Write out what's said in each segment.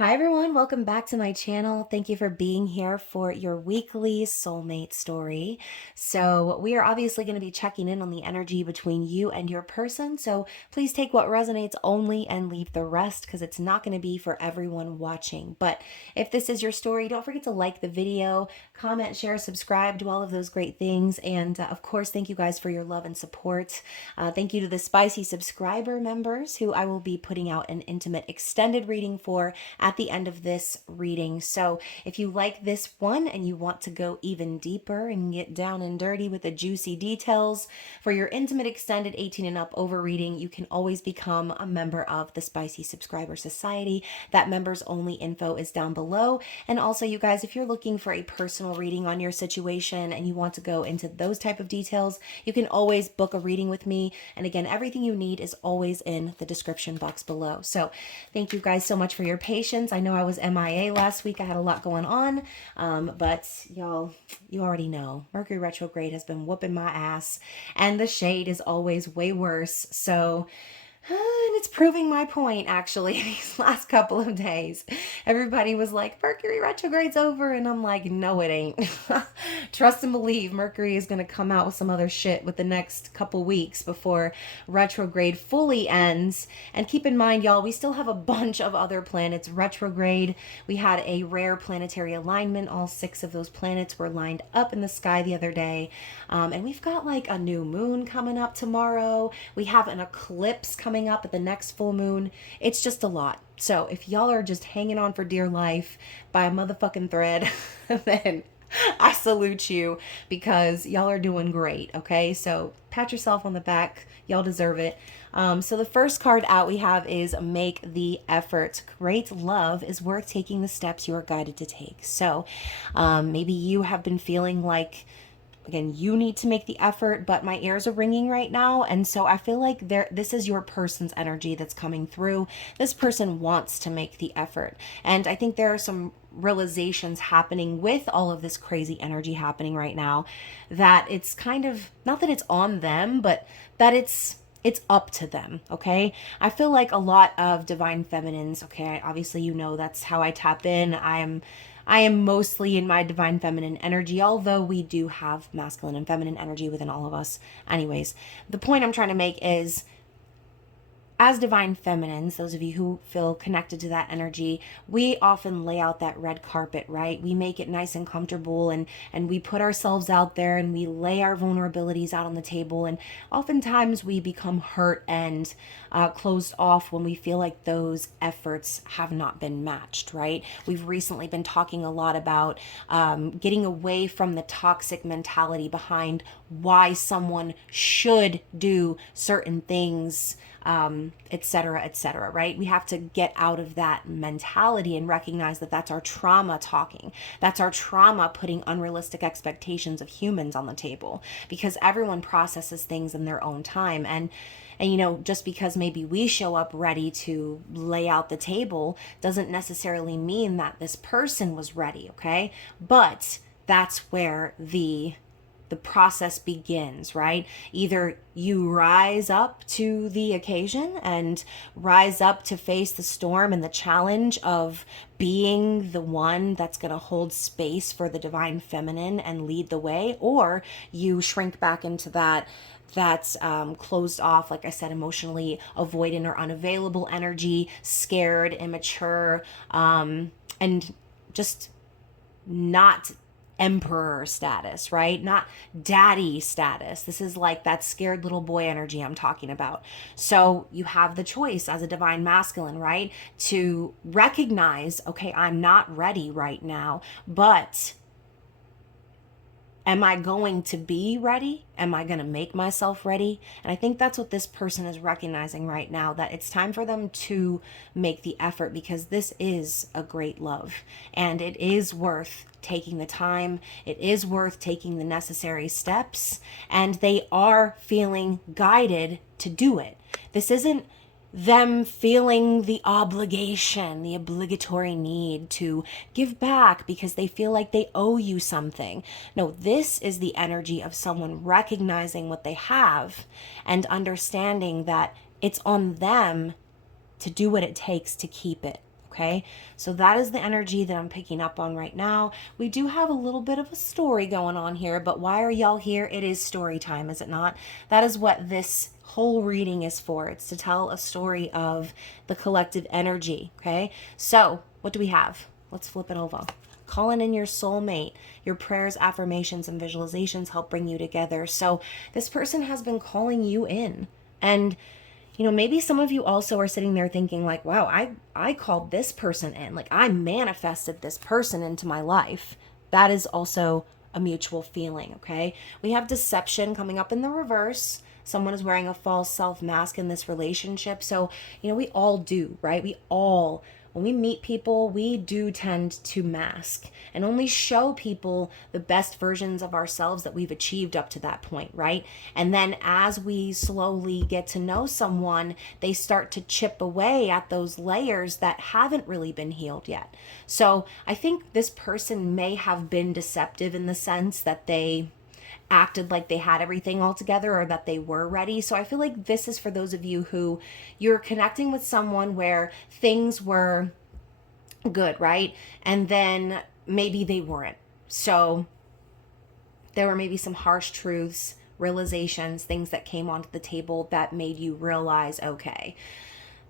Hi everyone, welcome back to my channel. Thank you for being here for your weekly soulmate story. So, we are obviously going to be checking in on the energy between you and your person. So, please take what resonates only and leave the rest because it's not going to be for everyone watching. But if this is your story, don't forget to like the video, comment, share, subscribe, do all of those great things. And of course, thank you guys for your love and support. Thank you to the spicy subscriber members who I will be putting out an intimate extended reading for at the end of this reading. So if you like this one and you want to go even deeper and get down and dirty with the juicy details for your intimate extended 18 and up over reading, you can always become a member of the Spicy Subscriber Society. That members only info is down below. And also, you guys, if you're looking for a personal reading on your situation and you want to go into those type of details, you can always book a reading with me. And again, everything you need is always in the description box below. So thank you guys so much for your patience. I know I was MIA last week. I had a lot going on, but y'all, you already know Mercury retrograde has been whooping my ass, and the shade is always way worse. So and it's proving my point, actually, these last couple of days. Everybody was like, Mercury retrograde's over. And I'm like, no, it ain't. Trust and believe Mercury is going to come out with some other shit with the next couple weeks before retrograde fully ends. And keep in mind, y'all, we still have a bunch of other planets retrograde. We had a rare planetary alignment. All 6 of those planets were lined up in the sky the other day. And we've got like a new moon coming up tomorrow. We have an eclipse coming up at the next full moon. It's just a lot. So if y'all are just hanging on for dear life by a motherfucking thread, then I salute you because y'all are doing great. Okay, so pat yourself on the back. Y'all deserve it. So the first card out we have is Make the Effort. Great love is worth taking the steps you are guided to take. So maybe you have been feeling like, again, you need to make the effort, but my ears are ringing right now. And so I feel like this is your person's energy that's coming through. This person wants to make the effort. And I think there are some realizations happening with all of this crazy energy happening right now, that it's kind of, not that it's on them, but that it's up to them. Okay, I feel like a lot of divine feminines, okay, obviously, you know, that's how I tap in. I am mostly in my divine feminine energy, although we do have masculine and feminine energy within all of us. Anyways, the point I'm trying to make is, as divine feminines, those of you who feel connected to that energy, we often lay out that red carpet, right? We make it nice and comfortable, and we put ourselves out there, and we lay our vulnerabilities out on the table. And oftentimes we become hurt and closed off when we feel like those efforts have not been matched, right? We've recently been talking a lot about getting away from the toxic mentality behind why someone should do certain things, et cetera, right? We have to get out of that mentality and recognize that that's our trauma talking. That's our trauma putting unrealistic expectations of humans on the table, because everyone processes things in their own time. And you know, just because maybe we show up ready to lay out the table doesn't necessarily mean that this person was ready, okay? But that's where the process begins, right? Either you rise up to the occasion and rise up to face the storm and the challenge of being the one that's going to hold space for the divine feminine and lead the way, or you shrink back into that's closed off, like I said, emotionally avoidant or unavailable energy, scared, immature, and just not emperor status, right? Not daddy status. This is like that scared little boy energy I'm talking about. So you have the choice as a divine masculine, right? To recognize, okay, I'm not ready right now, but am I going to be ready? Am I going to make myself ready? And I think that's what this person is recognizing right now, that it's time for them to make the effort, because this is a great love and it is worth taking the time. It is worth taking the necessary steps, and they are feeling guided to do it. This isn't them feeling the obligation, the obligatory need to give back because they feel like they owe you something. No, this is the energy of someone recognizing what they have and understanding that it's on them to do what it takes to keep it. Okay, so that is the energy that I'm picking up on right now. We do have a little bit of a story going on here, but why are y'all here? It is story time, is it not? That is what this whole reading is for. It's to tell a story of the collective energy. Okay, so what do we have? Let's flip it over. Calling in your soulmate. Your prayers, affirmations, and visualizations help bring you together. So this person has been calling you in. And maybe some of you also are sitting there thinking like, wow, I called this person in. Like, I manifested this person into my life. That is also a mutual feeling, okay? We have deception coming up in the reverse. Someone is wearing a false self mask in this relationship. So, we all do, right? When we meet people, we do tend to mask and only show people the best versions of ourselves that we've achieved up to that point, right? And then as we slowly get to know someone, they start to chip away at those layers that haven't really been healed yet. So I think this person may have been deceptive in the sense that they acted like they had everything all together or that they were ready. So I feel like this is for those of you who you're connecting with someone where things were good, right? And then maybe they weren't. So there were maybe some harsh truths, realizations, things that came onto the table that made you realize, okay,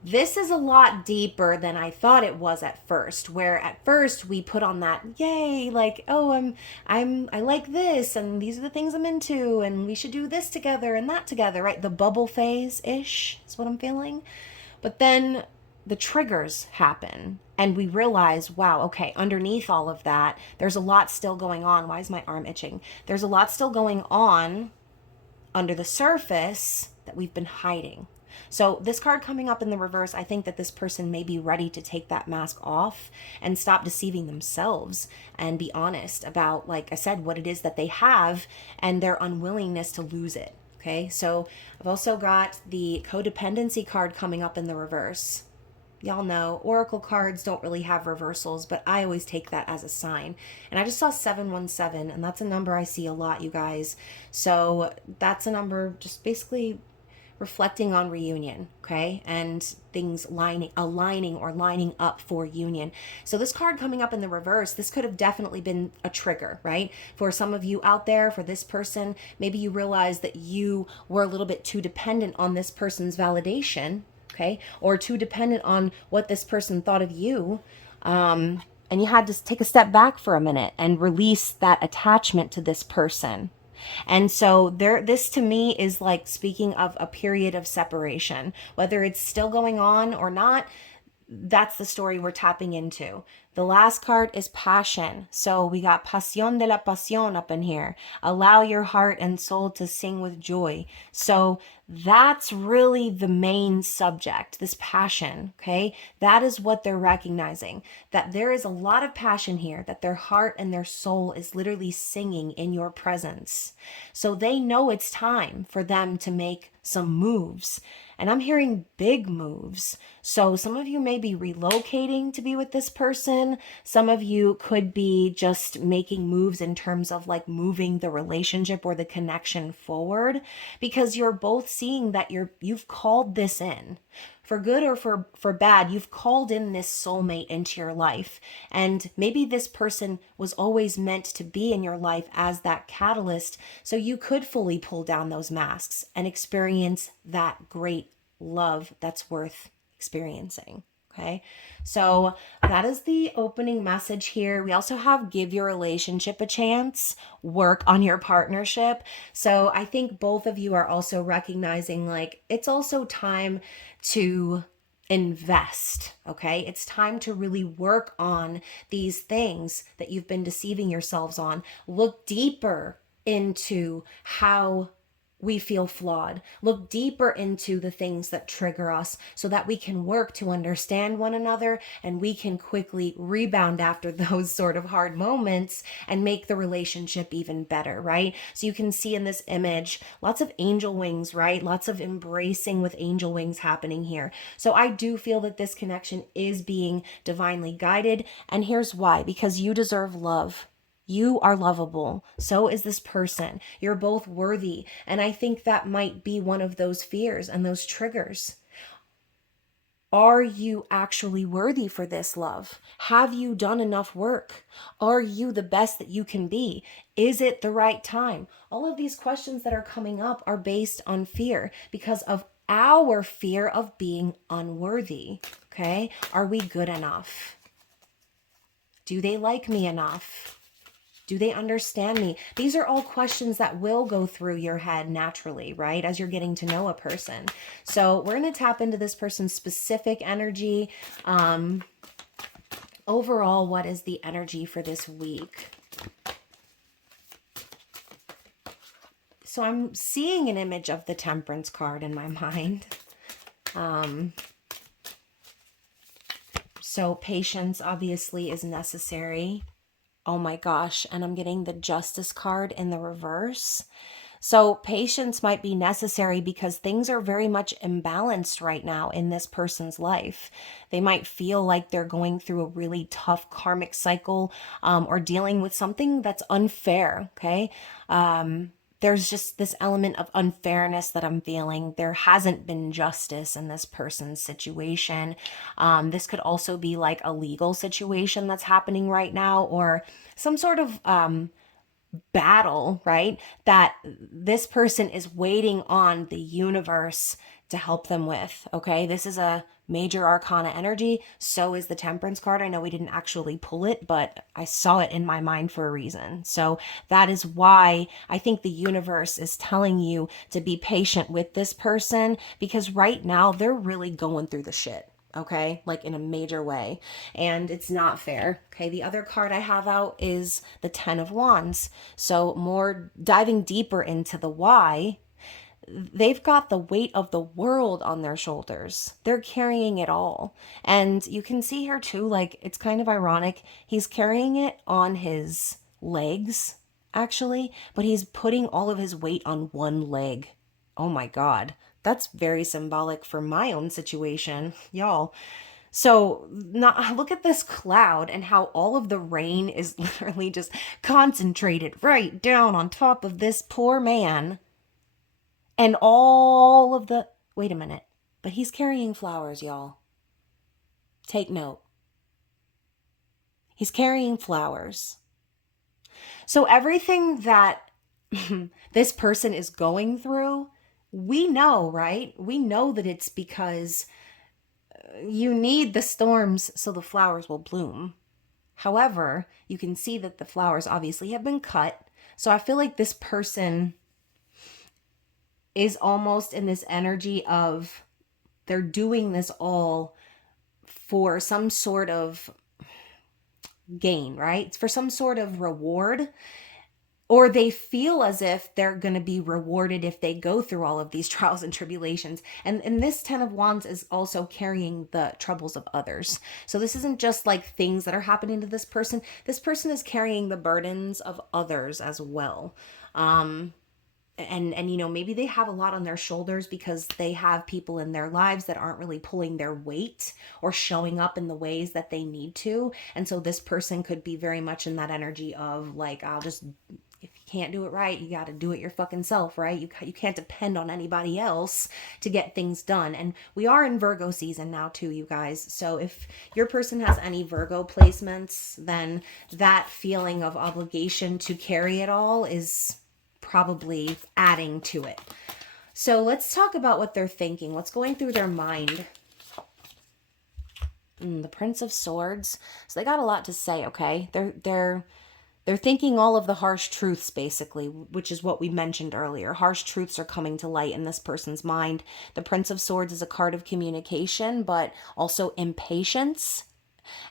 this is a lot deeper than I thought it was at first, where at first we put on that, yay, like, oh, I like this, and these are the things I'm into, and we should do this together and that together, right? The bubble phase-ish is what I'm feeling. But then the triggers happen and we realize, wow, okay, underneath all of that, there's a lot still going on. Why is my arm itching? There's a lot still going on under the surface that we've been hiding. So this card coming up in the reverse, I think that this person may be ready to take that mask off and stop deceiving themselves and be honest about, like I said, what it is that they have and their unwillingness to lose it. Okay, so I've also got the codependency card coming up in the reverse. Y'all know oracle cards don't really have reversals, but I always take that as a sign. And I just saw 717, and that's a number I see a lot, you guys. So that's a number just basically reflecting on reunion, okay? And things aligning or lining up for union. So this card coming up in the reverse, this could have definitely been a trigger, right? For some of you out there, for this person, maybe you realize that you were a little bit too dependent on this person's validation, okay? Or too dependent on what this person thought of you. And you had to take a step back for a minute and release that attachment to this person. And so this to me is like speaking of a period of separation, whether it's still going on or not. That's the story we're tapping into. The last card is passion. So we got pasión de la pasión up in here. Allow your heart and soul to sing with joy. So that's really the main subject, this passion, okay? That is what they're recognizing, that there is a lot of passion here, that their heart and their soul is literally singing in your presence. So they know it's time for them to make some moves. And I'm hearing big moves. So some of you may be relocating to be with this person. Some of you could be just making moves in terms of like moving the relationship or the connection forward, because you're both seeing that you've called this in. For good or for bad, you've called in this soulmate into your life. And maybe this person was always meant to be in your life as that catalyst, so you could fully pull down those masks and experience that great love that's worth experiencing. Okay, so that is the opening message here. We also have give your relationship a chance, work on your partnership. So I think both of you are also recognizing like it's also time to invest, okay? It's time to really work on these things that you've been deceiving yourselves on. Look deeper into how we feel flawed. Look deeper into the things that trigger us so that we can work to understand one another and we can quickly rebound after those sort of hard moments and make the relationship even better, right? So you can see in this image, lots of angel wings, right? Lots of embracing with angel wings happening here. So I do feel that this connection is being divinely guided. And here's why, because you deserve love. You are lovable. So is this person. You're both worthy. And I think that might be one of those fears and those triggers. Are you actually worthy for this love? Have you done enough work? Are you the best that you can be? Is it the right time? All of these questions that are coming up are based on fear because of our fear of being unworthy. Okay? Are we good enough? Do they like me enough? Do they understand me? These are all questions that will go through your head naturally, right? As you're getting to know a person. So we're going to tap into this person's specific energy. Overall, what is the energy for this week? So I'm seeing an image of the Temperance card in my mind. So patience obviously is necessary. Oh my gosh. And I'm getting the Justice card in the reverse. So patience might be necessary because things are very much imbalanced right now in this person's life. They might feel like they're going through a really tough karmic cycle, or dealing with something that's unfair. Okay. There's just this element of unfairness that I'm feeling. There hasn't been justice in this person's situation. This could also be like a legal situation that's happening right now, or some sort of battle, right? That this person is waiting on the universe to help them with. Okay. This is a major arcana energy. So is the Temperance card. I know we didn't actually pull it, but I saw it in my mind for a reason. So that is why I think the universe is telling you to be patient with this person, because right now they're really going through the shit. Okay, like in a major way, and it's not fair. Okay, the other card I have out is the Ten of Wands. So more diving deeper into the why. They've got the weight of the world on their shoulders. They're carrying it all. And you can see here too, like, it's kind of ironic. He's carrying it on his legs, actually, but he's putting all of his weight on one leg. Oh my God. That's very symbolic for my own situation, y'all. So now look at this cloud and how all of the rain is literally just concentrated right down on top of this poor man. And all of the, wait a minute, but he's carrying flowers, y'all. Take note. He's carrying flowers. So everything that this person is going through, we know, right? We know that it's because you need the storms so the flowers will bloom. However, you can see that the flowers obviously have been cut. So I feel like this person is almost in this energy of they're doing this all for some sort of gain, right? It's for some sort of reward, or they feel as if they're going to be rewarded if they go through all of these trials and tribulations. And this Ten of Wands is also carrying the troubles of others. So this isn't just like things that are happening to this person. This person is carrying the burdens of others as well. And you know, maybe they have a lot on their shoulders because they have people in their lives that aren't really pulling their weight or showing up in the ways that they need to. And so this person could be very much in that energy of like, I'll just, if you can't do it right, you got to do it your fucking self, right? You can't depend on anybody else to get things done. And we are in Virgo season now too, you guys. So if your person has any Virgo placements, then that feeling of obligation to carry it all is probably adding to it. So let's talk about what they're thinking. What's going through their mind? The Prince of Swords. So they got a lot to say, okay? They're thinking all of the harsh truths, basically, which is what we mentioned earlier. Harsh truths are coming to light in this person's mind. The Prince of Swords is a card of communication, but also impatience.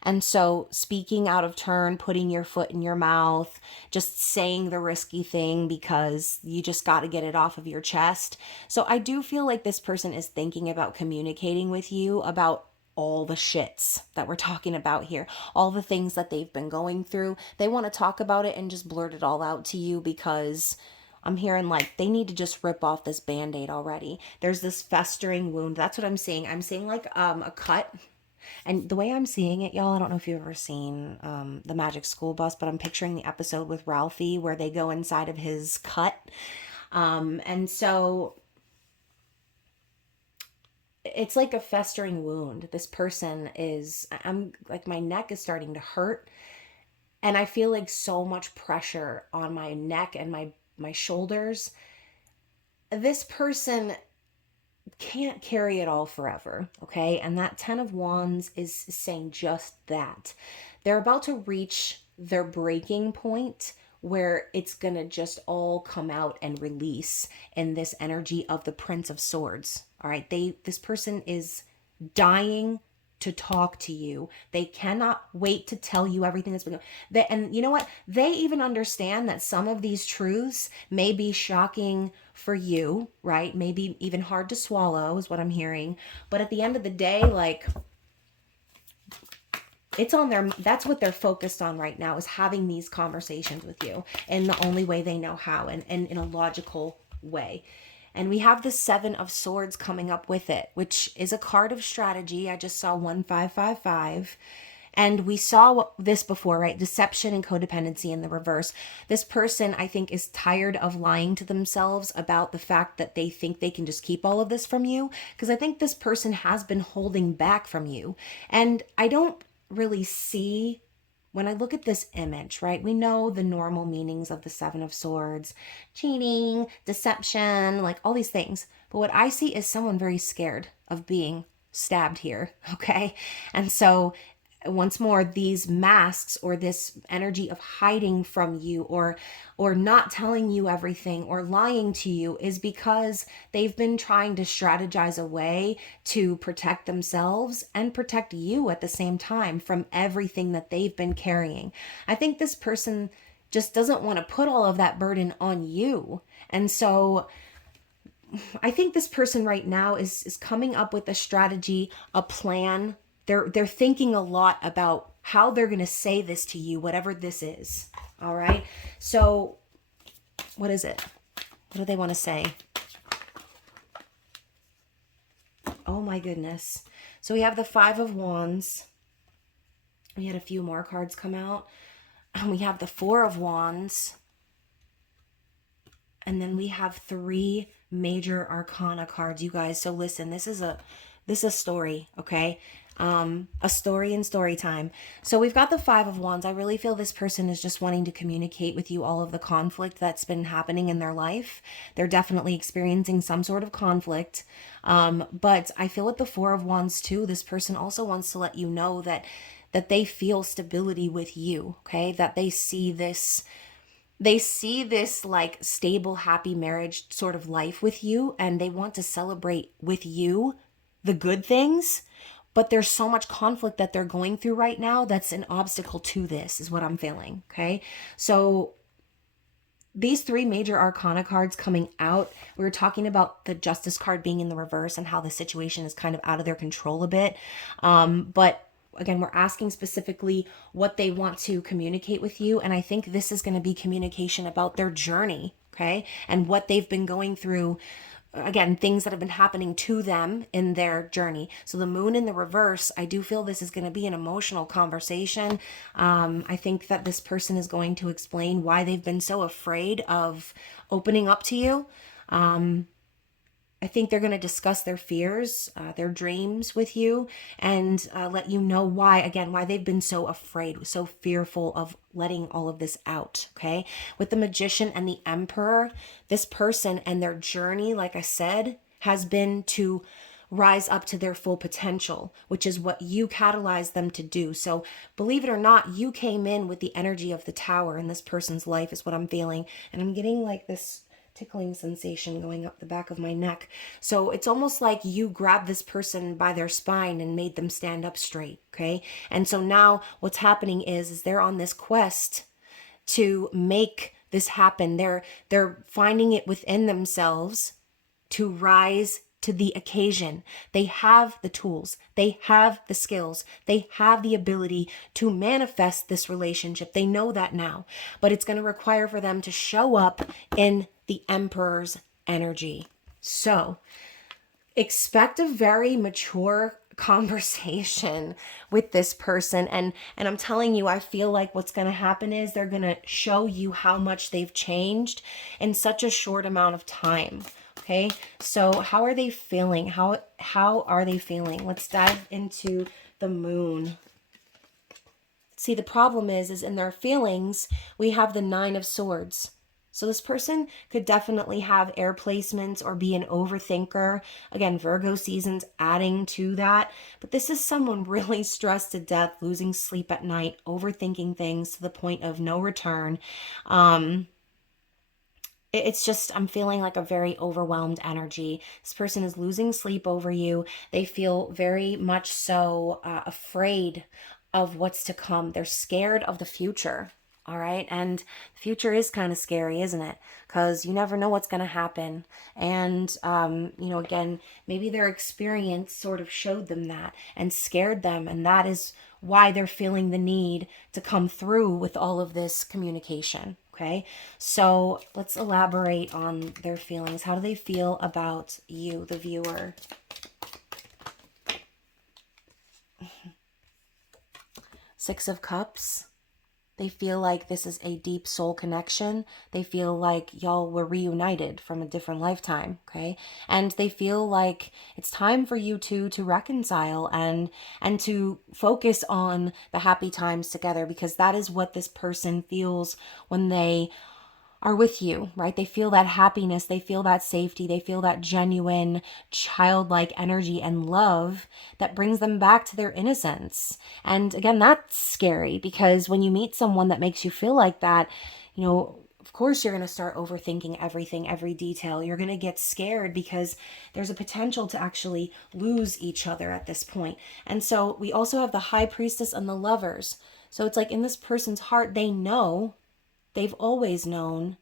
And so speaking out of turn, putting your foot in your mouth, just saying the risky thing because you just got to get it off of your chest. So I do feel like this person is thinking about communicating with you about all the shits that we're talking about here, all the things that they've been going through. They want to talk about it and just blurt it all out to you because I'm hearing like they need to just rip off this Band-Aid already. There's this festering wound. That's what I'm seeing. I'm seeing like a cut. And the way I'm seeing it, y'all, I don't know if you've ever seen The Magic School Bus, but I'm picturing the episode with Ralphie where they go inside of his cut. And so it's like a festering wound. This person is, I'm like, my neck is starting to hurt, and I feel like so much pressure on my neck and my shoulders. This person can't carry it all forever, okay? And that 10 of Wands is saying just that. They're about to reach their breaking point where it's going to just all come out and release in this energy of the Prince of Swords. All right? This person is dying to talk to you. They cannot wait to tell you everything that's been going. And you know what? They even understand that some of these truths may be shocking for you, right? Maybe even hard to swallow is what I'm hearing. But at the end of the day, like, it's on their, that's what they're focused on right now, is having these conversations with you in the only way they know how, and in a logical way. And we have the 7 of Swords coming up with it, which is a card of strategy. I just saw 1555. And we saw this before, right? Deception and codependency in the reverse. This person, I think, is tired of lying to themselves about the fact that they think they can just keep all of this from you. Because I think this person has been holding back from you. And I don't really see, when I look at this image, right? We know the normal meanings of the 7 of Swords: cheating, deception, like all these things. But what I see is someone very scared of being stabbed here, okay? And so once more, these masks, or this energy of hiding from you, or not telling you everything, or lying to you, is because they've been trying to strategize a way to protect themselves and protect you at the same time from everything that they've been carrying. I think this person just doesn't want to put all of that burden on you. And so I think this person right now is coming up with a strategy, a plan. They're thinking a lot about how they're going to say this to you, whatever this is. All right. So what is it? What do they want to say? Oh my goodness. So we have the 5 of Wands. We had a few more cards come out. And we have the 4 of Wands. And then we have 3 major arcana cards, you guys. So listen, this is a story, okay? A story in story time. So we've got the 5 of Wands. I really feel this person is just wanting to communicate with you all of the conflict that's been happening in their life. They're definitely experiencing some sort of conflict. But I feel with the 4 of Wands too, this person also wants to let you know that they feel stability with you, okay? That they see this like stable, happy marriage sort of life with you, and they want to celebrate with you the good things. But there's so much conflict that they're going through right now that's an obstacle to this, is what I'm feeling, okay? So these 3 major arcana cards coming out, we were talking about the Justice card being in the reverse and how the situation is kind of out of their control a bit. But again, we're asking specifically what they want to communicate with you. And I think this is going to be communication about their journey, okay? And what they've been going through. Again, things that have been happening to them in their journey. So the moon in the reverse, I do feel this is going to be an emotional conversation. I think that this person is going to explain why they've been so afraid of opening up to you. I think they're going to discuss their fears, their dreams with you, and let you know why they've been so afraid, so fearful of letting all of this out, okay? With the Magician and the Emperor, this person and their journey, like I said, has been to rise up to their full potential, which is what you catalyzed them to do. So believe it or not, you came in with the energy of the Tower in this person's life, is what I'm feeling. And I'm getting like this tickling sensation going up the back of my neck. So it's almost like you grabbed this person by their spine and made them stand up straight, okay? And so now what's happening is they're on this quest to make this happen. They're finding it within themselves to rise to the occasion. They have the tools, they have the skills, they have the ability to manifest this relationship. They know that now, but it's going to require for them to show up in the Emperor's energy. So expect a very mature conversation with this person, and I'm telling you, I feel like what's going to happen is they're going to show you how much they've changed in such a short amount of time. Okay, so how are they feeling? How are they feeling? Let's dive into the moon. See, the problem is in their feelings, we have the Nine of Swords. So this person could definitely have air placements or be an overthinker. Again, Virgo season's adding to that. But this is someone really stressed to death, losing sleep at night, overthinking things to the point of no return. It's just, I'm feeling like a very overwhelmed energy. This person is losing sleep over you. They feel very much so afraid of what's to come. They're scared of the future. All right. And the future is kind of scary, isn't it? Because you never know what's going to happen. And, again, maybe their experience sort of showed them that and scared them. And that is why they're feeling the need to come through with all of this communication. Okay, so let's elaborate on their feelings. How do they feel about you, the viewer? Six of Cups. They feel like this is a deep soul connection. They feel like y'all were reunited from a different lifetime, okay? And they feel like it's time for you two to reconcile and to focus on the happy times together, because that is what this person feels when they are with you, right? They feel that happiness, they feel that safety, they feel that genuine childlike energy and love that brings them back to their innocence. And again, that's scary, because when you meet someone that makes you feel like that, of course you're going to start overthinking everything, every detail. You're going to get scared because there's a potential to actually lose each other at this point. And so we also have the High Priestess and the Lovers. So it's like in this person's heart, they've always known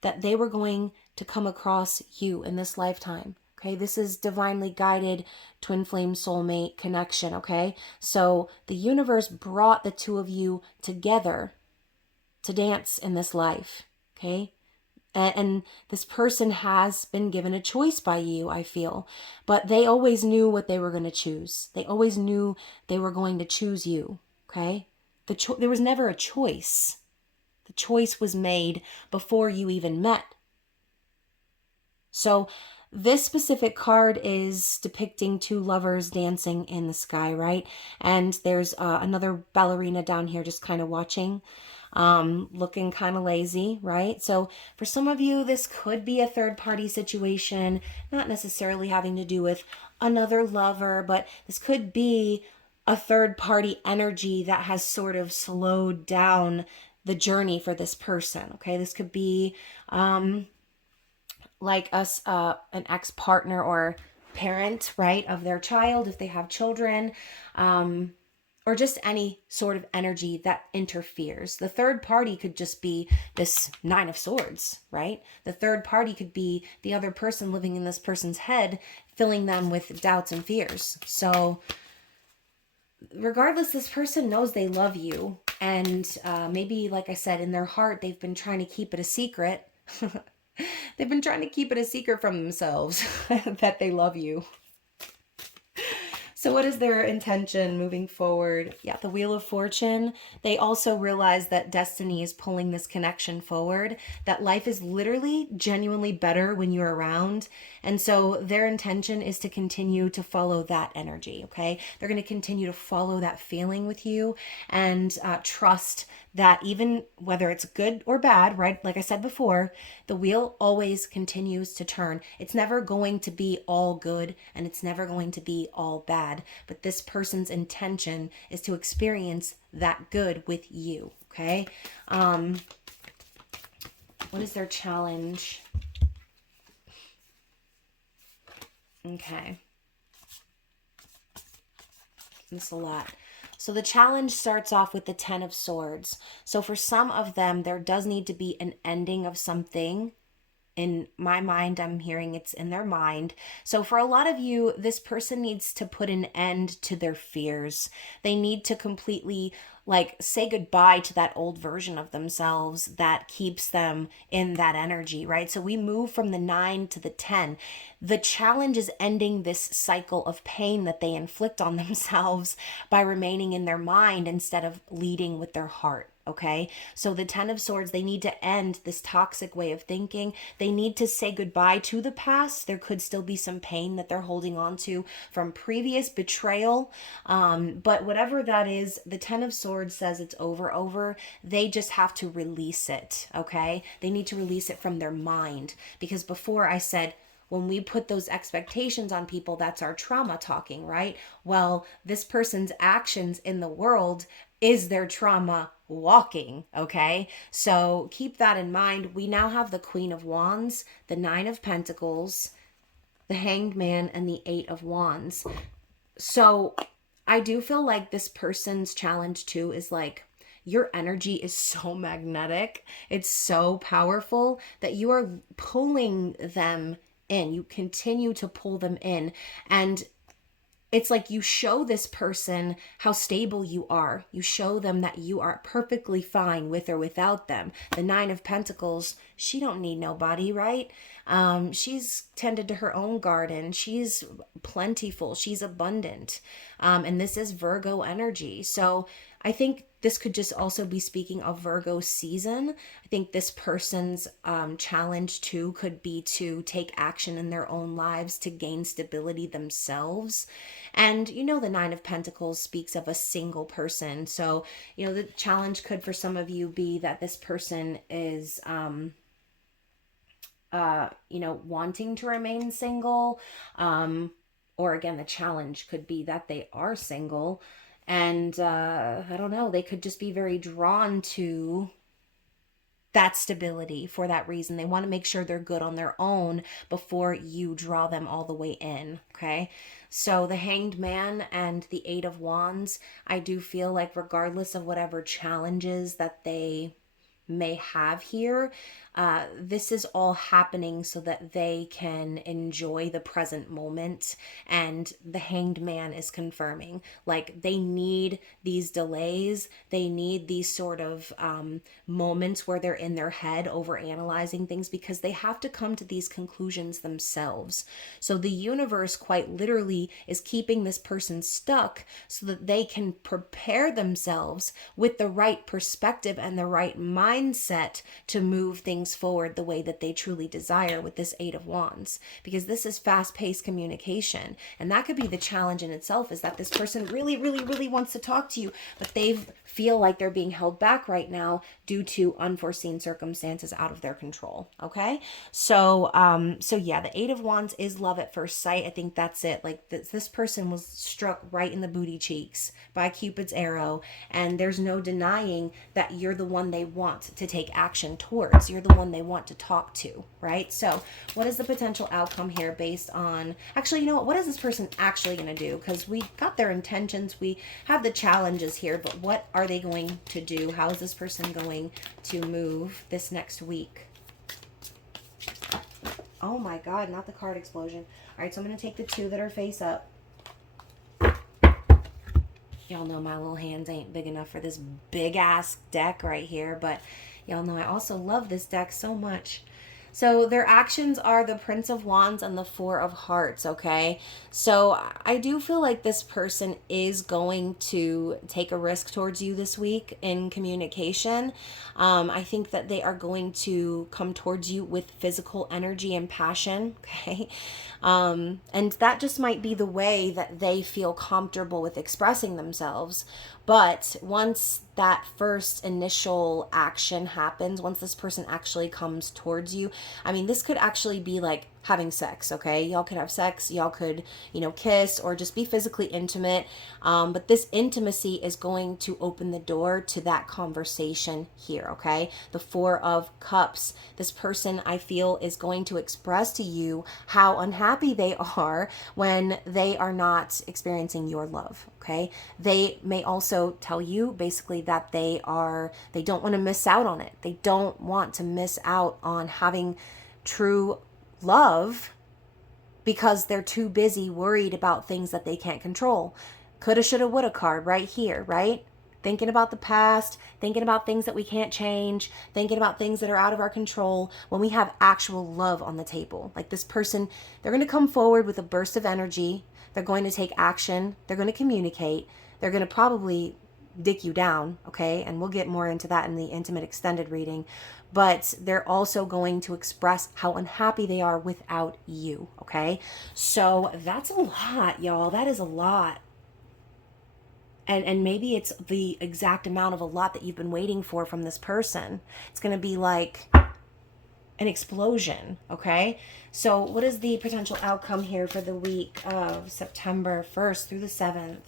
that they were going to come across you in this lifetime. Okay, this is divinely guided twin flame soulmate connection. Okay, so the universe brought the two of you together to dance in this life. Okay, and this person has been given a choice by you, I feel, but they always knew what they were going to choose. They always knew they were going to choose you. Okay, there was never a choice. The choice was made before you even met. So this specific card is depicting two lovers dancing in the sky, right? And there's another ballerina down here just kind of watching, looking kind of lazy, right? So for some of you, this could be a third-party situation, not necessarily having to do with another lover, but this could be a third-party energy that has sort of slowed down the journey for this person. Okay, this could be like us, an ex-partner or parent, right, of their child if they have children, or just any sort of energy that interferes. The third party could just be this Nine of Swords, right? The third party could be the other person living in this person's head, filling them with doubts and fears. So regardless, this person knows they love you. And maybe, like I said, in their heart, they've been trying to keep it a secret. They've been trying to keep it a secret from themselves that they love you. So what is their intention moving forward? Yeah, the Wheel of Fortune. They also realize that destiny is pulling this connection forward, that life is literally genuinely better when you're around. And so their intention is to continue to follow that energy, okay? They're going to continue to follow that feeling with you and trust that even whether it's good or bad, right? Like I said before, the wheel always continues to turn. It's never going to be all good and it's never going to be all bad. But this person's intention is to experience that good with you, okay? What is their challenge? Okay. That's a lot. So the challenge starts off with the Ten of Swords. So for some of them, there does need to be an ending of something. In my mind, I'm hearing it's in their mind. So for a lot of you, this person needs to put an end to their fears. They need to completely like say goodbye to that old version of themselves that keeps them in that energy, right? So we move from the 9 to the 10. The challenge is ending this cycle of pain that they inflict on themselves by remaining in their mind instead of leading with their heart. Okay, so the 10 of Swords, they need to end this toxic way of thinking. They need to say goodbye to the past. There could still be some pain that they're holding on to from previous betrayal. But whatever that is, the 10 of Swords says it's over. They just have to release it. Okay, they need to release it from their mind, because before I said, when we put those expectations on people, that's our trauma talking, right? Well, this person's actions in the world is their trauma walking, okay? So keep that in mind. We now have the Queen of Wands, the Nine of Pentacles, the Hanged Man, and the Eight of Wands. So I do feel like this person's challenge too is like, your energy is so magnetic. It's so powerful that you are pulling them in. You continue to pull them in. And it's like you show this person how stable you are. You show them that you are perfectly fine with or without them. The Nine of Pentacles, she don't need nobody, right? She's tended to her own garden. She's plentiful. She's abundant. And this is Virgo energy. So I think this could just also be speaking of Virgo season. I think this person's challenge too could be to take action in their own lives to gain stability themselves. And you know, the Nine of Pentacles speaks of a single person. So, you know, the challenge could for some of you be that this person is you know, wanting to remain single. Or again, the challenge could be that they are single. And I don't know, they could just be very drawn to that stability for that reason. They want to make sure they're good on their own before you draw them all the way in, okay? So the Hanged Man and the Eight of Wands, I do feel like regardless of whatever challenges that they may have here, this is all happening so that they can enjoy the present moment. And the Hanged Man is confirming, like, they need these delays, they need these sort of moments where they're in their head over analyzing things, because they have to come to these conclusions themselves. So the universe quite literally is keeping this person stuck so that they can prepare themselves with the right perspective and the right mindset to move things forward the way that they truly desire with this Eight of Wands, because this is fast-paced communication. And that could be the challenge in itself, is that this person really wants to talk to you, but they feel like they're being held back right now due to unforeseen circumstances out of their control. Okay, so yeah, the Eight of Wands is love at first sight. I think that's it. Like this person was struck right in the booty cheeks by Cupid's arrow, and there's no denying that you're the one they want to take action towards. You're the one they want to talk to, right? So what is the potential outcome here based on, actually, you know what is this person actually going to do? Because we got their intentions, we have the challenges here, but what are they going to do? How is this person going to move this next week? Oh my God, not the card explosion. All right, so I'm going to take the two that are face up. Y'all know my little hands ain't big enough for this big ass deck right here, but y'all know I also love this deck so much. So their actions are the Prince of Wands and the Four of Hearts, okay? So I do feel like this person is going to take a risk towards you this week in communication. I think that they are going to come towards you with physical energy and passion, okay? And that just might be the way that they feel comfortable with expressing themselves. But once that first initial action happens, once this person actually comes towards you, I mean, this could actually be like having sex, okay? Y'all could have sex, y'all could, you know, kiss or just be physically intimate. But this intimacy is going to open the door to that conversation here, okay? The Four of Cups. This person, I feel, is going to express to you how unhappy they are when they are not experiencing your love, okay? They may also tell you basically that they don't want to miss out on it. They don't want to miss out on having true love because they're too busy worried about things that they can't control. Coulda, shoulda, woulda card right here, right? thinking about the past, thinking about things that we can't change, thinking about things that are out of our control, when we have actual love on the table. Like this person, they're going to come forward with a burst of energy. They're going to take action. They're going to communicate. They're going to probably dick you down, okay? And we'll get more into that in the intimate extended reading. But they're also going to express how unhappy they are without you, okay? So that's a lot, y'all. That is a lot. And maybe it's the exact amount of a lot that you've been waiting for from this person. It's going to be like an explosion, okay? So what is the potential outcome here for the week of September 1st through the 7th?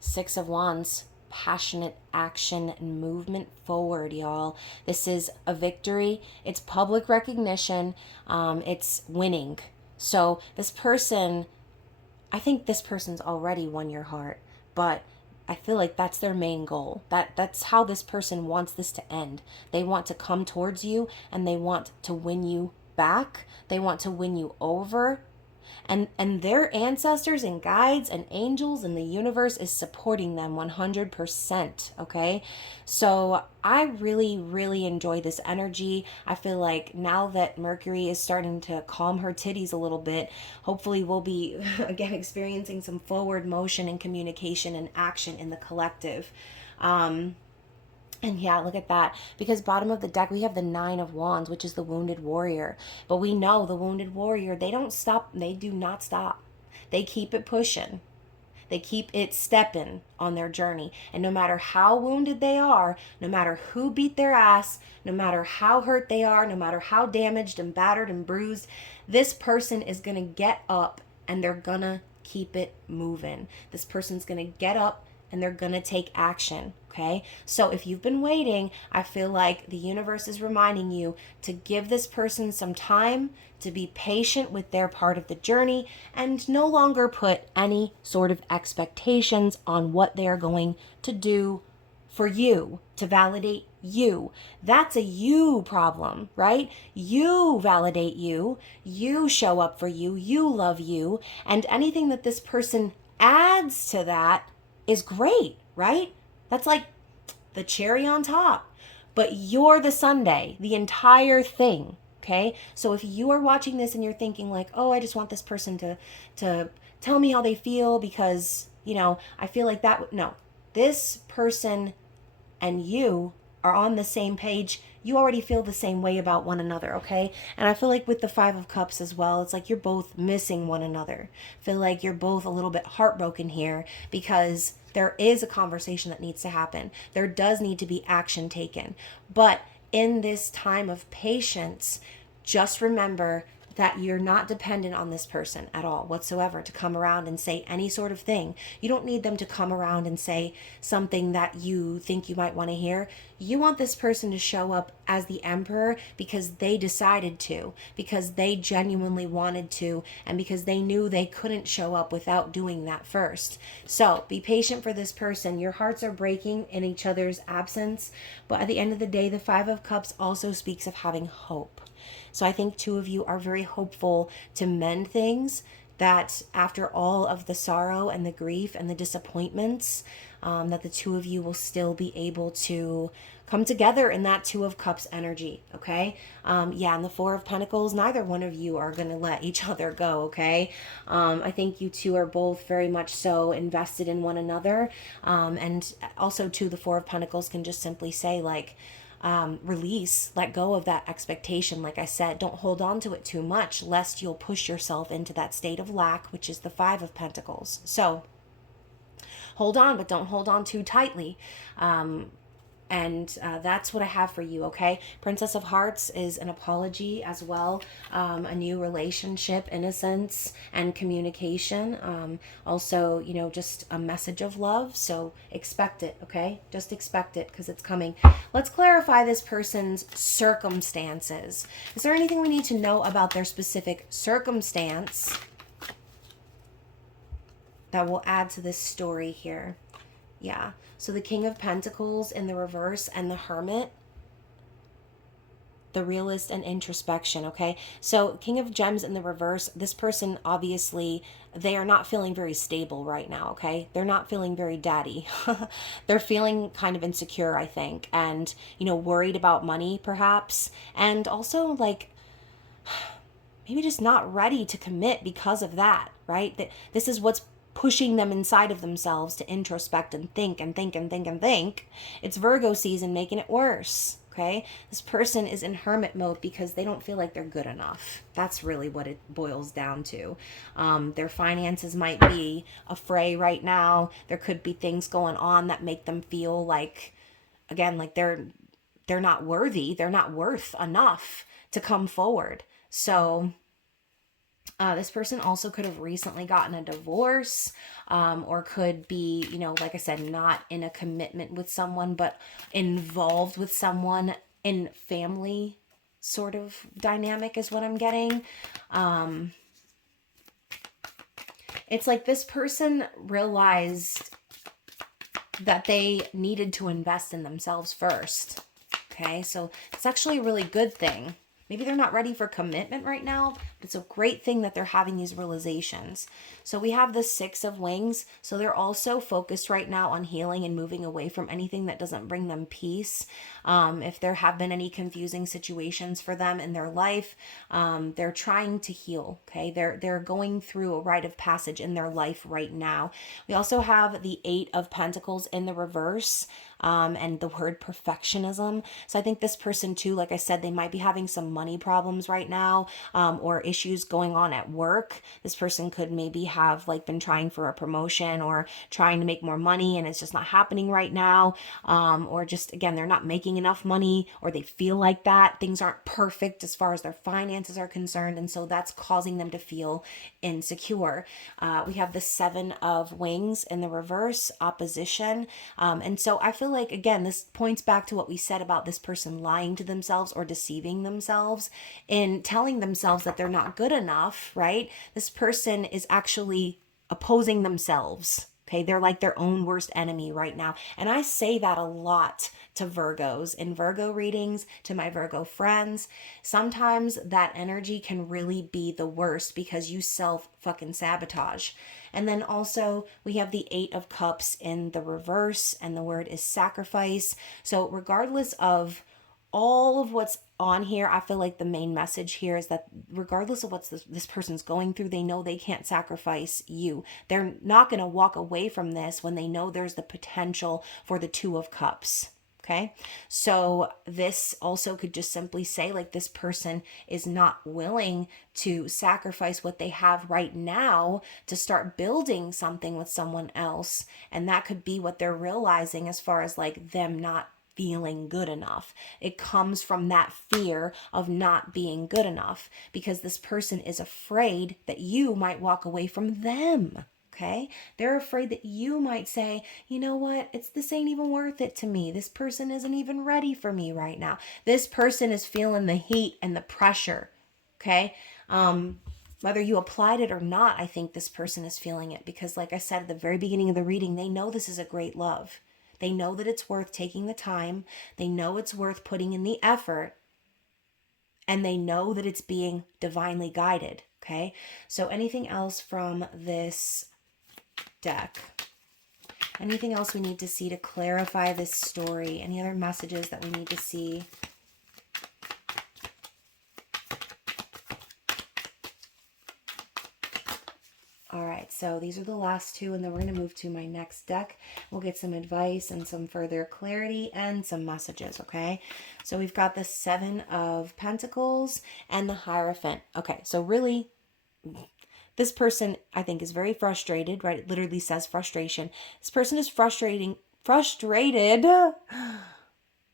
Six of Wands, passionate action and movement forward, y'all. This is a victory. It's public recognition. It's winning. So this person, I think this person's already won your heart, but I feel like that's their main goal. That's how this person wants this to end. They want to come towards you and they want to win you back. They want to win you over. And their ancestors and guides and angels and the universe is supporting them 100%, okay? So I really, really enjoy this energy. I feel like now that Mercury is starting to calm her titties a little bit, hopefully we'll be, again, experiencing some forward motion and communication and action in the collective. And yeah, look at that. Because bottom of the deck, we have the Nine of Wands, which is the wounded warrior. But we know the wounded warrior, they don't stop. They do not stop. They keep it pushing. They keep it stepping on their journey. And no matter how wounded they are, no matter who beat their ass, no matter how hurt they are, no matter how damaged and battered and bruised, this person is going to get up and they're going to keep it moving. This person's going to get up and they're going to take action. Okay, so if you've been waiting, I feel like the universe is reminding you to give this person some time, to be patient with their part of the journey, and no longer put any sort of expectations on what they are going to do for you, to validate you. That's a you problem, right? You validate you, you show up for you, you love you, and anything that this person adds to that is great, right? That's like the cherry on top. But you're the sundae, the entire thing, okay? So if you are watching this and you're thinking like, oh, I just want this person to tell me how they feel because, I feel like that. No, this person and you are on the same page. You already feel the same way about one another, okay? And I feel like with the Five of Cups as well, it's like you're both missing one another. I feel like you're both a little bit heartbroken here because there is a conversation that needs to happen. There does need to be action taken. But in this time of patience, just remember that you're not dependent on this person at all whatsoever to come around and say any sort of thing. You don't need them to come around and say something that you think you might want to hear. You want this person to show up as the emperor because they decided to, because they genuinely wanted to, and because they knew they couldn't show up without doing that first. So be patient for this person. Your hearts are breaking in each other's absence, but at the end of the day, the Five of Cups also speaks of having hope. So I think two of you are very hopeful to mend things, that after all of the sorrow and the grief and the disappointments, that the two of you will still be able to come together in that Two of Cups energy, okay? And the Four of Pentacles, neither one of you are going to let each other go, okay? I think you two are both very much so invested in one another. And also, too, the Four of Pentacles can just simply say, like, release, let go of that expectation. Like I said, don't hold on to it too much, lest you'll push yourself into that state of lack, which is the Five of Pentacles. So hold on, but don't hold on too tightly. And that's what I have for you, okay? Princess of Hearts is an apology as well, a new relationship, innocence, and communication. Also, just a message of love. So expect it, okay? Just expect it because it's coming. Let's clarify this person's circumstances. Is there anything we need to know about their specific circumstance that will add to this story here? Yeah. So the King of Pentacles in the reverse and the Hermit. the realist and introspection, okay? So King of Gems in the reverse, this person obviously, they are not feeling very stable right now, okay? They're not feeling very daddy. They're feeling kind of insecure, I think, and, worried about money perhaps, and also like maybe just not ready to commit because of that, right? That this is what's pushing them inside of themselves to introspect and think and think and think and think. It's Virgo season making it worse. Okay, this person is in hermit mode because they don't feel like they're good enough. That's really what it boils down to. Their finances might be a fray right now. There could be things going on that make them feel like, again, like they're not worthy. They're not worth enough to come forward. So this person also could have recently gotten a divorce, or could be, like I said, not in a commitment with someone, but involved with someone in family sort of dynamic is what I'm getting. It's like this person realized that they needed to invest in themselves first. Okay, so it's actually a really good thing. Maybe they're not ready for commitment right now, but it's a great thing that they're having these realizations. So we have the Six of Wings. So they're also focused right now on healing and moving away from anything that doesn't bring them peace. If there have been any confusing situations for them in their life, they're trying to heal. Okay, they're going through a rite of passage in their life right now. We also have the Eight of Pentacles in the reverse. And the word perfectionism. So I think this person too, like I said, they might be having some money problems right now, or issues going on at work. This person could maybe have like been trying for a promotion or trying to make more money and it's just not happening right now. Or just, again, they're not making enough money, or they feel like that things aren't perfect as far as their finances are concerned. And so that's causing them to feel insecure. We have the Seven of Wings in the reverse, opposition. And so I feel like, again, this points back to what we said about this person lying to themselves or deceiving themselves in telling themselves that they're not good enough, right? This person is actually opposing themselves. Okay, they're like their own worst enemy right now. And I say that a lot to Virgos in Virgo readings, to my Virgo friends. Sometimes that energy can really be the worst because you self fucking sabotage. And then also we have the Eight of Cups in the reverse, and the word is sacrifice. So regardless of all of what's on here, I feel like the main message here is that regardless of what this person's going through, they know they can't sacrifice you. They're not going to walk away from this when they know there's the potential for the Two of Cups. Okay, so this also could just simply say like this person is not willing to sacrifice what they have right now to start building something with someone else. And that could be what they're realizing as far as like them not feeling good enough. It comes from that fear of not being good enough because this person is afraid that you might walk away from them. Okay, they're afraid that you might say, you know what, this ain't even worth it to me. This person isn't even ready for me right now. This person is feeling the heat and the pressure. Okay, whether you applied it or not, I think this person is feeling it because, like I said at the very beginning of the reading, they know this is a great love. They know that it's worth taking the time. They know it's worth putting in the effort. And they know that it's being divinely guided. Okay, so anything else from this deck? Anything else we need to see to clarify this story? Any other messages that we need to see? All right, so these are the last two, and then we're going to move to my next deck. We'll get some advice and some further clarity and some messages, okay? So we've got the Seven of Pentacles and the Hierophant. Okay, so really, this person, I think, is very frustrated, right? It literally says frustration. This person is frustrated.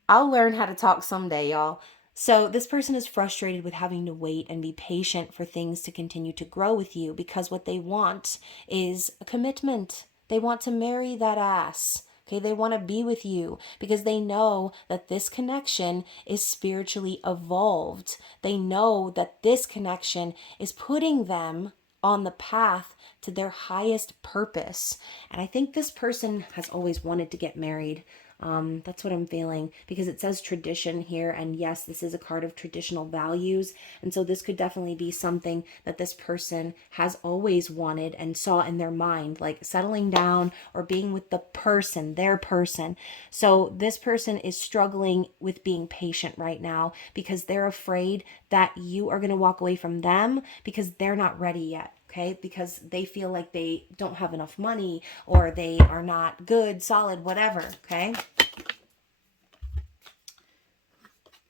I'll learn how to talk someday, y'all. So this person is frustrated with having to wait and be patient for things to continue to grow with you because what they want is a commitment. They want to marry that ass. Okay, they want to be with you because they know that this connection is spiritually evolved. They know that this connection is putting them on the path to their highest purpose. And I think this person has always wanted to get married. That's what I'm feeling, because it says tradition here. And yes, this is a card of traditional values. And so this could definitely be something that this person has always wanted and saw in their mind, like settling down or being with the person, their person. So this person is struggling with being patient right now because they're afraid that you are going to walk away from them because they're not ready yet. Okay, because they feel like they don't have enough money, or they are not good, solid, whatever. Okay.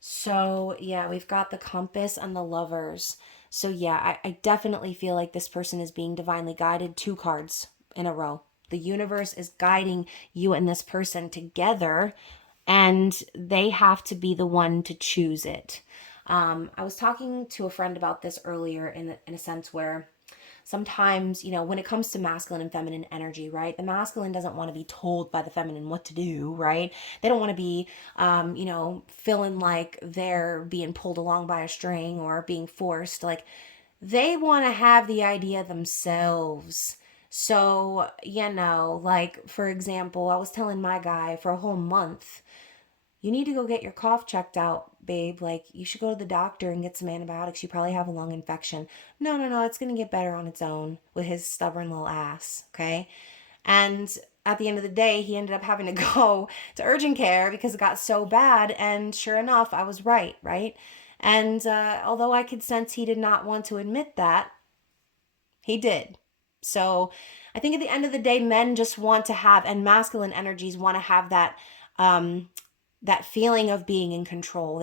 So yeah, we've got the compass and the lovers. So yeah, I definitely feel like this person is being divinely guided. 2 cards in a row. The universe is guiding you and this person together, and they have to be the one to choose it. I was talking to a friend about this earlier in a sense where sometimes, when it comes to masculine and feminine energy, right? The masculine doesn't want to be told by the feminine what to do, right? They don't want to be, feeling like they're being pulled along by a string or being forced. Like, they want to have the idea themselves. So, like, for example, I was telling my guy for a whole month, you need to go get your cough checked out, babe. Like, you should go to the doctor and get some antibiotics. You probably have a lung infection. No, no, no. It's going to get better on its own with his stubborn little ass. Okay. And at the end of the day, he ended up having to go to urgent care because it got so bad. And sure enough, I was right. Right. And although I could sense he did not want to admit that, he did. So I think at the end of the day, men just want to have, and masculine energies want to have um, that feeling of being in control.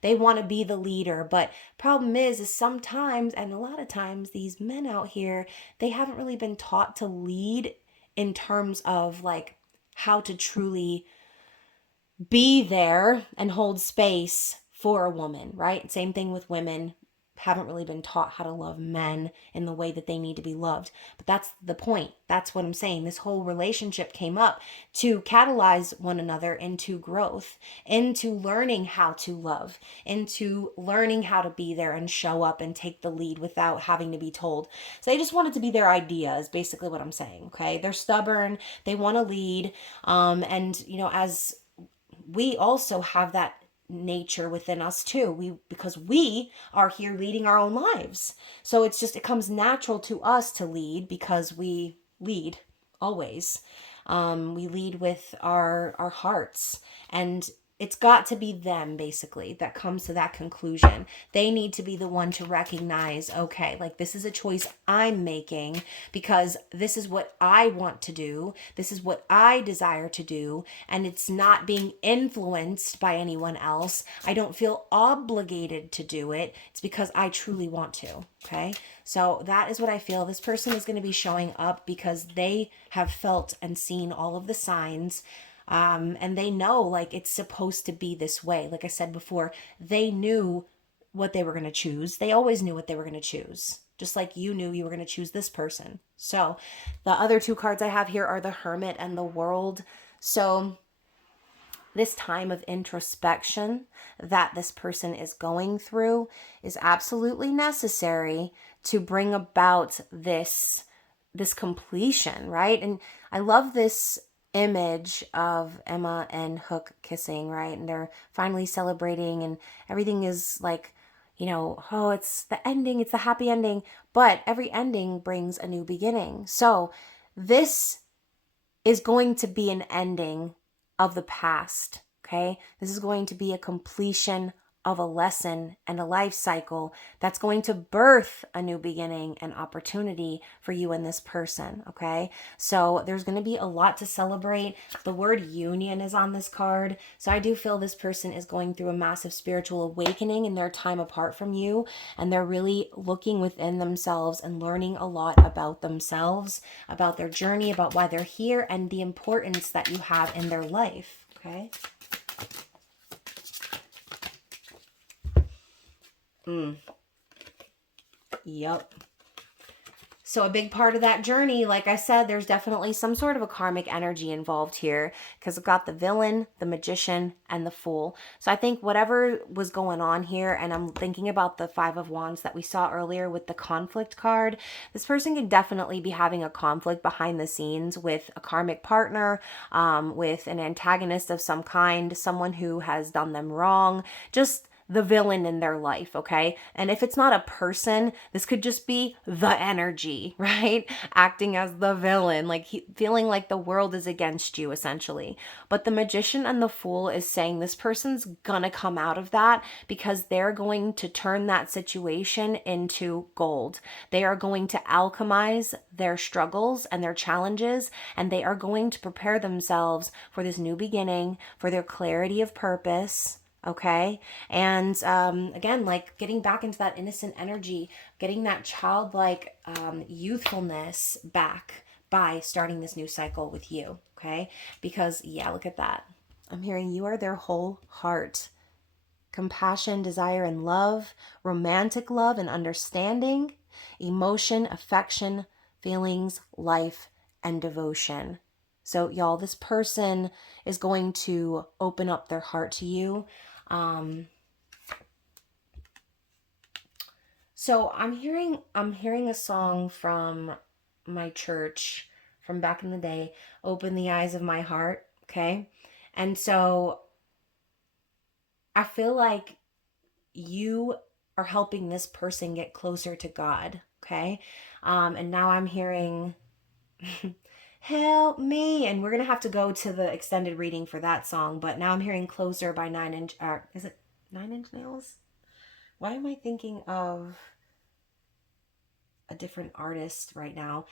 They want to be the leader. But problem is sometimes, and a lot of times, these men out here, they haven't really been taught to lead in terms of like how to truly be there and hold space for a woman, right? Same thing with women. Haven't really been taught how to love men in the way that they need to be loved. But that's the point. That's what I'm saying. This whole relationship came up to catalyze one another into growth, into learning how to love, into learning how to be there and show up and take the lead without having to be told. So they just want it to be their idea, is basically what I'm saying. Okay. They're stubborn. They want to lead. As we also have that nature within us too, because we are here leading our own lives. So it comes natural to us to lead because we lead always. We lead with our hearts, and it's got to be them basically that comes to that conclusion. They need to be the one to recognize, okay, like, this is a choice I'm making because this is what I want to do. This is what I desire to do. And it's not being influenced by anyone else. I don't feel obligated to do it. It's because I truly want to. Okay. So that is what I feel. This person is going to be showing up because they have felt and seen all of the signs. And they know, like, it's supposed to be this way. Like I said before, they knew what they were going to choose. They always knew what they were going to choose, just like you knew you were going to choose this person. So the other 2 cards I have here are the Hermit and the World. So this time of introspection that this person is going through is absolutely necessary to bring about this completion, right? And I love this image of Emma and Hook kissing, right? And they're finally celebrating, and everything is like, oh, it's the ending, it's the happy ending. But every ending brings a new beginning. So this is going to be an ending of the past, okay? This is going to be a completion of a lesson and a life cycle that's going to birth a new beginning and opportunity for you and this person, okay? So there's going to be a lot to celebrate. The word union is on this card. So I do feel this person is going through a massive spiritual awakening in their time apart from you, and they're really looking within themselves and learning a lot about themselves, about their journey, about why they're here, and the importance that you have in their life, okay? Yep. So a big part of that journey, like I said, there's definitely some sort of a karmic energy involved here because I've got the villain, the magician, and the fool. So I think whatever was going on here, and I'm thinking about the Five of Wands that we saw earlier with the conflict card, this person could definitely be having a conflict behind the scenes with a karmic partner, with an antagonist of some kind, someone who has done them wrong, just the villain in their life, okay? And if it's not a person, this could just be the energy, right? Acting as the villain, like feeling like the world is against you, essentially. But the magician and the fool is saying this person's gonna come out of that because they're going to turn that situation into gold. They are going to alchemize their struggles and their challenges, and they are going to prepare themselves for this new beginning, for their clarity of purpose. Okay. And again, like getting back into that innocent energy, getting that childlike youthfulness back by starting this new cycle with you. Okay. Because, yeah, look at that. I'm hearing you are their whole heart. Compassion, desire, and love, romantic love and understanding, emotion, affection, feelings, life, and devotion. So, y'all, this person is going to open up their heart to you. So I'm hearing a song from my church from back in the day, Open the Eyes of My Heart, okay? And so I feel like you are helping this person get closer to God, okay? And now I'm hearing help me, and we're gonna have to go to the extended reading for that song, but now I'm hearing Closer by 9 Inch, is it 9 Inch Nails? Why am I thinking of a different artist right now?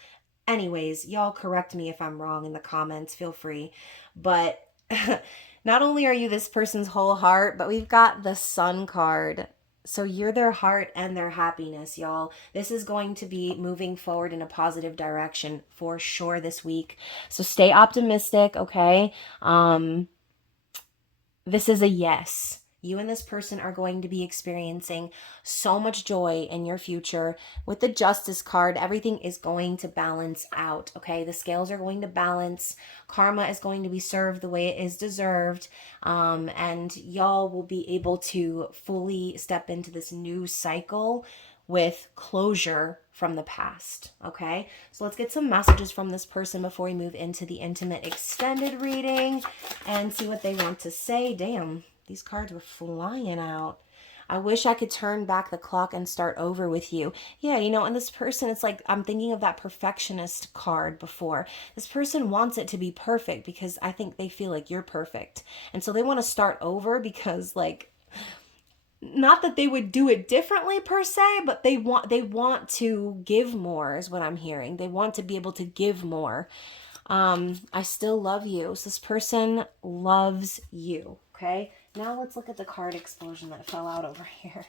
Anyways, y'all correct me if I'm wrong in the comments, feel free. But not only are you this person's whole heart, but we've got the Sun card. So you're their heart and their happiness, y'all. This is going to be moving forward in a positive direction for sure this week. So stay optimistic, okay? This is a yes. You and this person are going to be experiencing so much joy in your future. With the Justice card, everything is going to balance out, okay? The scales are going to balance. Karma is going to be served the way it is deserved. And y'all will be able to fully step into this new cycle with closure from the past, okay? So let's get some messages from this person before we move into the intimate extended reading and see what they want to say. Damn, these cards were flying out. I wish I could turn back the clock and start over with you. Yeah, and this person, it's like I'm thinking of that perfectionist card before. This person wants it to be perfect because I think they feel like you're perfect. And so they want to start over because, like, not that they would do it differently per se, but they want to give more is what I'm hearing. They want to be able to give more. I still love you. So this person loves you. Okay. Now let's look at the card explosion that fell out over here.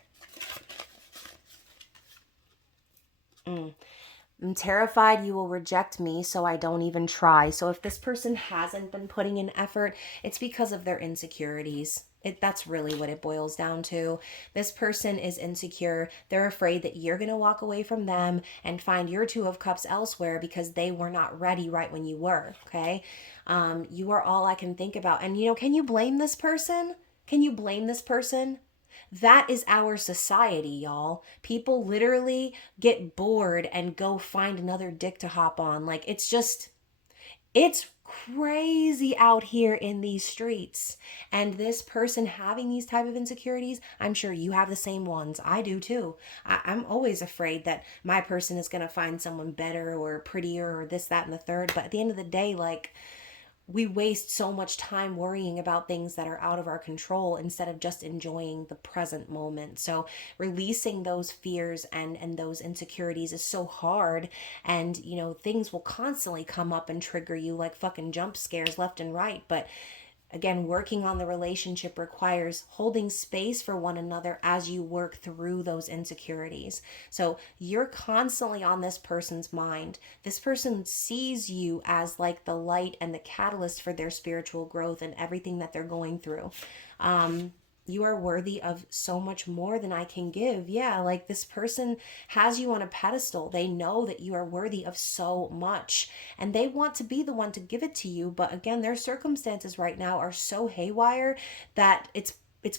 I'm terrified you will reject me, so I don't even try. So if this person hasn't been putting in effort, it's because of their insecurities. That's really what it boils down to. This person is insecure. They're afraid that you're going to walk away from them and find your Two of Cups elsewhere because they were not ready right when you were, okay? You are all I can think about. And, can you blame this person? Can you blame this person? That is our society, y'all. People literally get bored and go find another dick to hop on. Like, it's crazy out here in these streets. And this person having these type of insecurities, I'm sure you have the same ones. I do too. I'm always afraid that my person is going to find someone better or prettier or this, that, and the third. But at the end of the day, like, we waste so much time worrying about things that are out of our control instead of just enjoying the present moment. So releasing those fears and those insecurities is so hard. And, things will constantly come up and trigger you like fucking jump scares left and right. But again, working on the relationship requires holding space for one another as you work through those insecurities. So you're constantly on this person's mind. This person sees you as like the light and the catalyst for their spiritual growth and everything that they're going through. you are worthy of so much more than I can give. Yeah, like this person has you on a pedestal. They know that you are worthy of so much and they want to be the one to give it to you. But again, their circumstances right now are so haywire that it's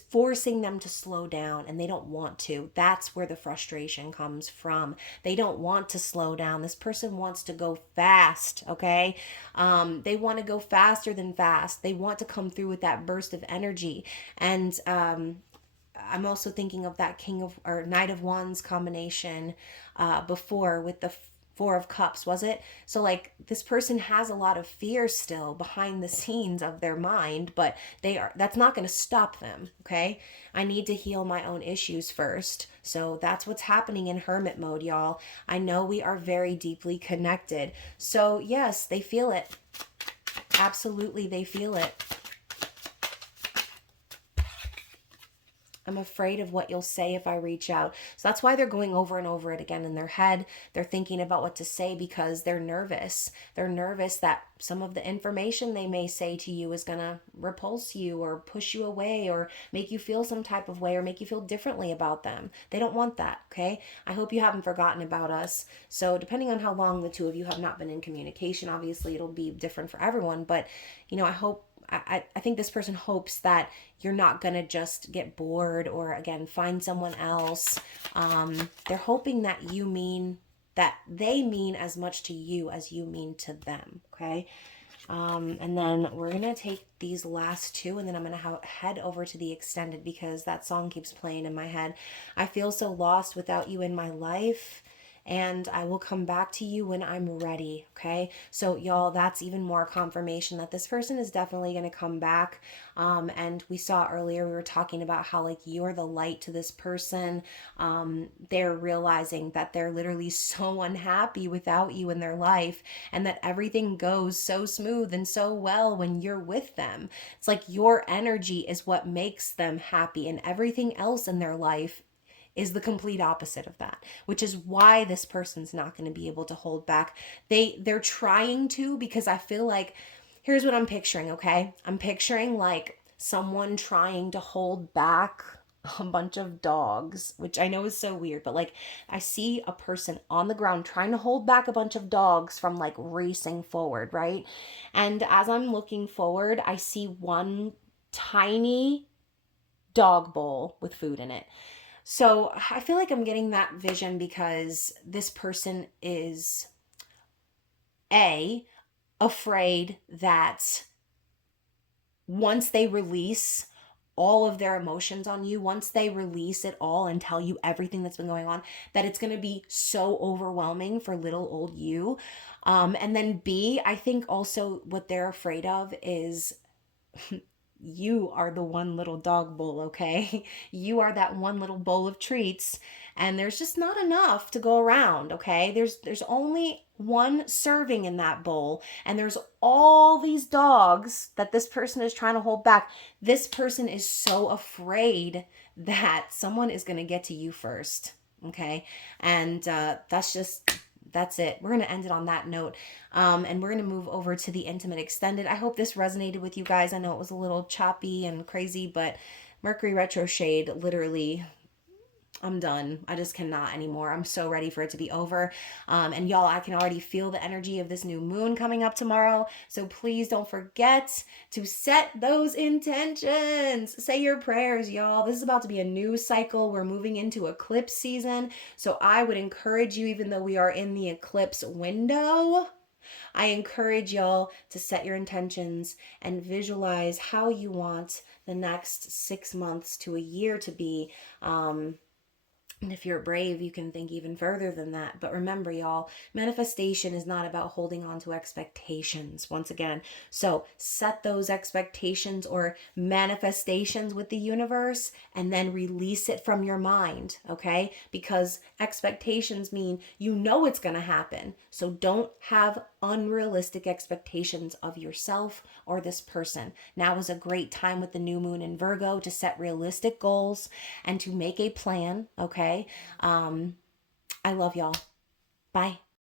forcing them to slow down and they don't want to. That's where the frustration comes from. They don't want to slow down. This person wants to go fast, okay? They want to go faster than fast. They want to come through with that burst of energy. And I'm also thinking of that King of or Knight of Wands combination before with the Four of Cups, was it? So like this person has a lot of fear still behind the scenes of their mind, but that's not going to stop them, okay? I need to heal my own issues first. So that's what's happening in hermit mode, y'all. I know we are very deeply connected. So yes, they feel it. Absolutely, they feel it. I'm afraid of what you'll say if I reach out. So that's why they're going over and over it again in their head. They're thinking about what to say because they're nervous. They're nervous that some of the information they may say to you is going to repulse you or push you away or make you feel some type of way or make you feel differently about them. They don't want that, okay? I hope you haven't forgotten about us. So depending on how long the two of you have not been in communication, obviously it'll be different for everyone. But, you know, I think this person hopes that you're not going to just get bored or, again, find someone else. They're hoping that they mean as much to you as you mean to them, okay? And then we're going to take these last two and then I'm going to head over to the extended because that song keeps playing in my head. I feel so lost without you in my life. And I will come back to you when I'm ready, okay? So y'all, that's even more confirmation that this person is definitely going to come back. And we saw earlier, we were talking about how like you're the light to this person. They're realizing that they're literally so unhappy without you in their life and that everything goes so smooth and so well when you're with them. It's like your energy is what makes them happy and everything else in their life is the complete opposite of that, which is why this person's not going to be able to hold back. They're trying to, because I feel like, here's what I'm picturing, okay? I'm picturing like someone trying to hold back a bunch of dogs, which I know is so weird, but like I see a person on the ground trying to hold back a bunch of dogs from like racing forward, right? And as I'm looking forward, I see one tiny dog bowl with food in it. So I feel like I'm getting that vision because this person is afraid that once they release all of their emotions on you, once they release it all and tell you everything that's been going on, that it's going to be so overwhelming for little old you. And then B, I think also what they're afraid of is you are the one little dog bowl, okay? You are that one little bowl of treats and there's just not enough to go around, okay? There's only one serving in that bowl and there's all these dogs that this person is trying to hold back. This person is so afraid that someone is going to get to you first, okay? And that's it. We're going to end it on that note. And we're going to move over to the intimate extended. I hope this resonated with you guys. I know it was a little choppy and crazy, but Mercury retrograde, literally, I'm done. I just cannot anymore. I'm so ready for it to be over. And y'all, I can already feel the energy of this new moon coming up tomorrow. So please don't forget to set those intentions. Say your prayers, y'all. This is about to be a new cycle. We're moving into eclipse season. So I would encourage you, even though we are in the eclipse window, I encourage y'all to set your intentions and visualize how you want the next 6 months to a year to be. And if you're brave, you can think even further than that. But remember, y'all, manifestation is not about holding on to expectations, once again. So set those expectations or manifestations with the universe and then release it from your mind, okay? Because expectations mean you know it's going to happen. So don't have unrealistic expectations of yourself or this person. Now is a great time with the new moon in Virgo to set realistic goals and to make a plan, okay? I love y'all. Bye.